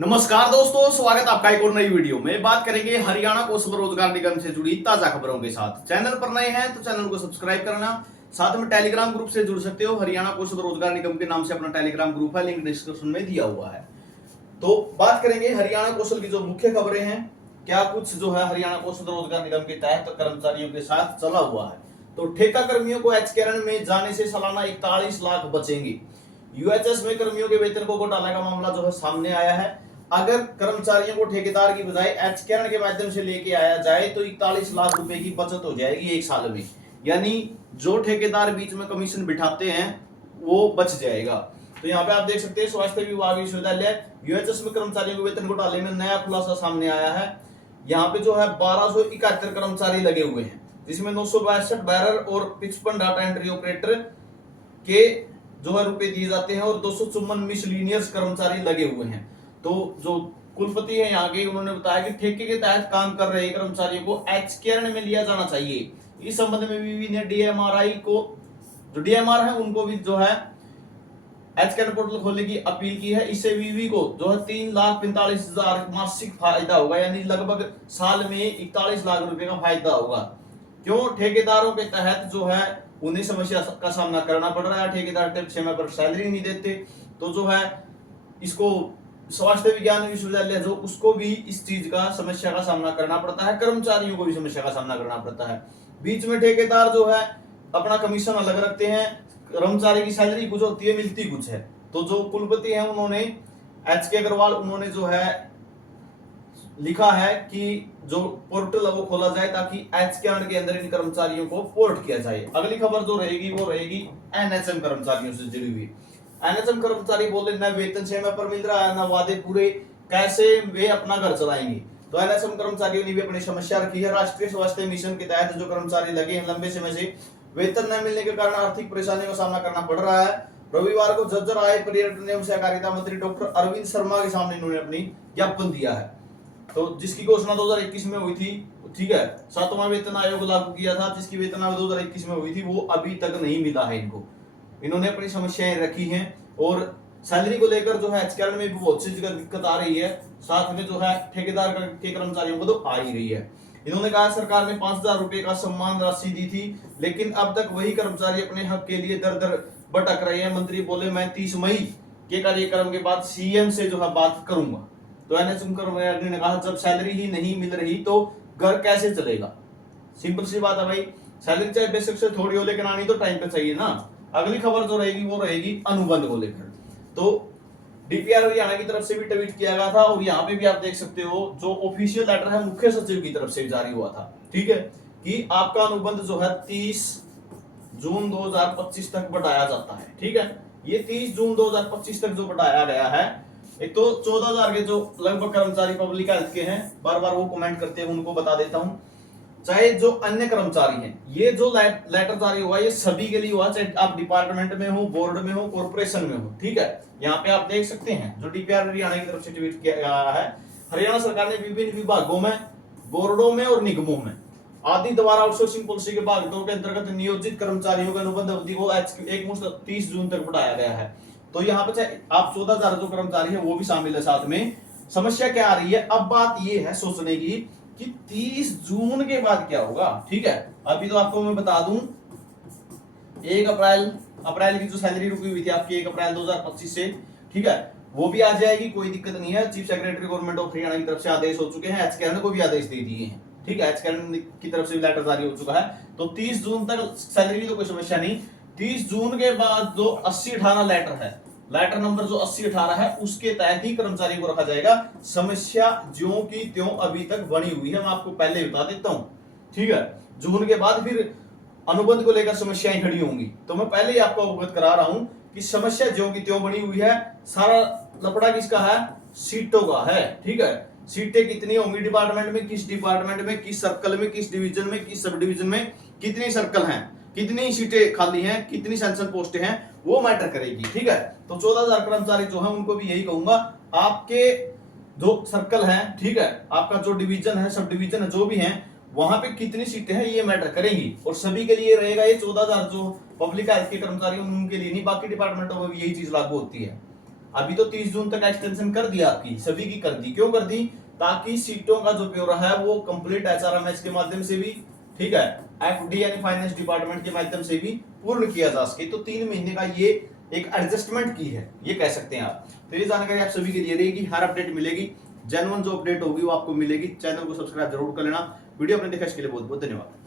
नमस्कार दोस्तों, स्वागत आपका एक और नई वीडियो में। बात करेंगे हरियाणा कौशल रोजगार निगम से जुड़ी ताजा खबरों के साथ। चैनल पर नए हैं तो चैनल को सब्सक्राइब करना, साथ में टेलीग्राम ग्रुप से जुड़ सकते हो। हरियाणा कौशल रोजगार निगम के नाम से अपना टेलीग्राम ग्रुप है, लिंक डिस्क्रिप्शन में दिया हुआ है। तो बात करेंगे हरियाणा कौशल की जो मुख्य खबरें हैं, क्या कुछ जो है हरियाणा कौशल रोजगार निगम के तहत कर्मचारियों के साथ चला हुआ है। तो ठेका कर्मियों को एचकेआरएन में जाने से सालाना 41 लाख बचेंगे। यूएचएस में कर्मियों के वेतन को घोटाले का मामला जो है सामने आया है। अगर कर्मचारियों को ठेकेदार की बजाय एचकेआरएन के माध्यम से लेके आया जाए तो 41 लाख रुपए की बचत हो जाएगी एक साल में। यानी जो ठेकेदार बीच में कमीशन बिठाते हैं वो बच जाएगा। तो यहाँ पे आप देख सकते हैं स्वास्थ्य विभाग विश्वविद्यालय यूएचएस में कर्मचारियों के वेतन घोटाले में नया खुलासा सामने आया है। यहाँ पे जो है 1271 कर्मचारी लगे हुए हैं, जिसमें 962 बैरर और 55 डाटा एंट्री ऑपरेटर के जो है रुपए दिए जाते हैं और 254 मिसलीनियस कर्मचारी लगे हुए हैं। तो जो कुलपति है यहाँ के, उन्होंने बताया कि ठेके के तहत काम कर रहे कर्मचारियों को एचकेआरएन में लिया जाना चाहिए। इस संबंध में वीवी ने डीएमआरआई को, जो डीएमआर है, उनको भी जो है एचकेआरएन पोर्टल खोलने की अपील की है। इससे वीवी को जो है 3,45,000 मासिक फायदा होगा, यानी लगभग साल में 41 लाख रुपए का फायदा होगा। क्यों? ठेकेदारों के तहत जो है उन्हें समस्या का सामना करना पड़ रहा है। ठेकेदार समय पर सैलरी नहीं देते, तो जो है इसको स्वास्थ्य विज्ञान विश्वविद्यालय जो, उसको भी इस चीज का समस्या का सामना करना पड़ता है, कर्मचारियों को भी समस्या का सामना करना पड़ता है। बीच में ठेकेदार जो है अपना कमीशन अलग रखते हैं, कर्मचारी की सैलरी कुछ होती है, मिलती कुछ है। तो जो कुलपति हैं उन्होंने, एच के अग्रवाल, उन्होंने जो है लिखा है कि जो पोर्टल है वो खोला जाए ताकि एचकेआरएन के अंदर इन कर्मचारियों को पोर्ट किया जाए। अगली खबर जो रहेगी वो रहेगी एनएचएम कर्मचारियों से जुड़ी हुई। एनएचएम कर्मचारी बोले न वेतन समय पर मिल रहा है, न वादे पूरे, कैसे वे अपना घर चलाएंगे। तो एनएचएम कर्मचारियों ने भी अपनी समस्या रखी है। राष्ट्रीय स्वास्थ्य मिशन के तहत जो कर्मचारी लगे हैं, लंबे समय से वेतन न मिलने के कारण आर्थिक परेशानियों का सामना करना पड़ रहा है। रविवार को झज्जर आए पर्यटन एवं सहकारिता मंत्री डॉक्टर अरविंद शर्मा के सामने इन्होंने अपनी ज्ञापन दिया है। तो जिसकी घोषणा 2021 में हुई थी, ठीक है, 7वां वेतन आयोग लागू किया था, जिसकी वेतन 2021 में हुई थी, वो अभी तक नहीं मिला है इनको। इन्होंने अपनी समस्याएं रखी हैं और सैलरी को लेकर जो है एचकेआरएन में भी बहुत सी जगह दिक्कत आ रही है, साथ में जो है ठेकेदार के कर्मचारियों को तो आ ही रही है। इन्होंने कहा सरकार ने 5,000 रुपए का सम्मान राशि दी थी, लेकिन अब तक वही कर्मचारी अपने हक के लिए दर दर भटक रहे हैं। मंत्री बोले मैं 30 मई के कार्यक्रम के बाद सीएम से जो है बात करूंगा। तो एनएचएम कर्मचारी ने कहा जब सैलरी ही नहीं मिल रही तो घर कैसे चलेगा। सिंपल सी बात है भाई, सैलरी चाहे बेशक से थोड़ी हो, लेकिन आनी तो टाइम पे चाहिए ना। अगली खबर जो रहेगी वो रहेगी अनुबंध को लेकर। तो डीपीआर हरियाणा की तरफ से भी ट्वीट किया गया था और यहाँ पे भी आप देख सकते हो जो ऑफिशियल लेटर है मुख्य सचिव की तरफ से जारी हुआ था, ठीक है, कि आपका अनुबंध जो है 30 जून 2025 तक बढ़ाया जाता है। ठीक है, ये 30 जून 2025 तक जो बढ़ाया गया है, एक तो 14,000 के जो लगभग कर्मचारी पब्लिक हेल्थ के हैं, बार बार वो कमेंट करते हैं, उनको बता देता हूं, चाहे जो अन्य कर्मचारी हैं, ये जो लेटर जारी हुआ ये सभी के लिए हुआ, चाहे आप डिपार्टमेंट में हो, बोर्ड में हो, कॉर्पोरेशन में हो। ठीक है, यहाँ पे आप देख सकते हैं जो डीपीआर हरियाणा की तरफ से ट्वीट किया गया है। हरियाणा सरकार ने विभिन्न विभागों में, बोर्डों में और निगमों में आदि द्वारा आउटसोर्सिंग पॉलिसी के भाग 2 के अंतर्गत नियोजित कर्मचारियों के अनुबंध अवधि को एक मुश्त 30 जून तक बढ़ाया गया है। तो यहाँ पे चाहे आप 14,000 जो कर्मचारी है वो भी शामिल है साथ में। समस्या क्या आ रही है, अब बात ये है सोचने की कि 30 जून के बाद क्या होगा। ठीक है, अभी तो आपको मैं बता दूं 1 अप्रैल की जो सैलरी रुकी हुई थी आपकी 1 अप्रैल 2025 से, ठीक है, वो भी आ जाएगी, कोई दिक्कत नहीं है। Chief secretary government of Haryana की तरफ से आदेश हो चुके हैं, एचकेआरएन को भी आदेश दे दिए हैं। ठीक है, एचकेआरएन की तरफ से भी लेटर जारी हो चुका है। तो 30 जून तक सैलरी की तो कोई समस्या नहीं। 30 जून के बाद जो 80-18 लेटर है, लेटर नंबर जो 80-18 है, उसके तहत ही कर्मचारी को रखा जाएगा। समस्या ज्यों की त्यों अभी तक बनी हुई है, मैं आपको पहले बता देता हूं। ठीक है, जून के बाद फिर अनुबंध को लेकर समस्याएं खड़ी होंगी। तो मैं पहले ही आपको अवगत करा रहा हूं कि समस्या ज्यों की त्यों बनी हुई है। सारा लफड़ा किसका है? सीटों का है। ठीक है, सीटें कितनी होंगी डिपार्टमेंट में, किस डिपार्टमेंट में, किस सर्कल में, किस डिवीजन में, किस सब डिवीजन में कितनी सर्कल हैं, कितनी सीटें खाली हैं, कितनी सेंशन पोस्टें हैं, वो मैटर करेगी। ठीक है, तो 14,000 कर्मचारी जो है उनको भी यही कहूंगा, आपके जो सर्कल है, ठीक है, आपका जो डिवीजन है, सब डिवीजन है, जो भी है, वहां पे कितनी सीटें हैं ये मैटर करेंगी। और सभी के लिए रहेगा ये 14,000 जो पब्लिक हेल्थ के कर्मचारी उनके लिए नहीं, बाकी डिपार्टमेंटों में भी यही चीज लागू होती है। अभी तो 30 जून तक एक्सटेंशन कर दिया, आपकी सभी की कर दी। क्यों कर दी? ताकि सीटों का जो ब्यौरा है वो कंप्लीट एचआरएमएस के माध्यम से भी, ठीक है, एफडी यानी फाइनेंस डिपार्टमेंट के माध्यम से भी पूर्ण किया जा सके। तो 3 महीने का ये एक एडजस्टमेंट की है, ये कह सकते हैं आप। तो ये जानकारी आप सभी के लिए रहेगी, हर अपडेट मिलेगी, जेन्युइन जो अपडेट होगी वो आपको मिलेगी। चैनल को सब्सक्राइब जरूर कर लेना। वीडियो अपने देखने के लिए बहुत बहुत धन्यवाद।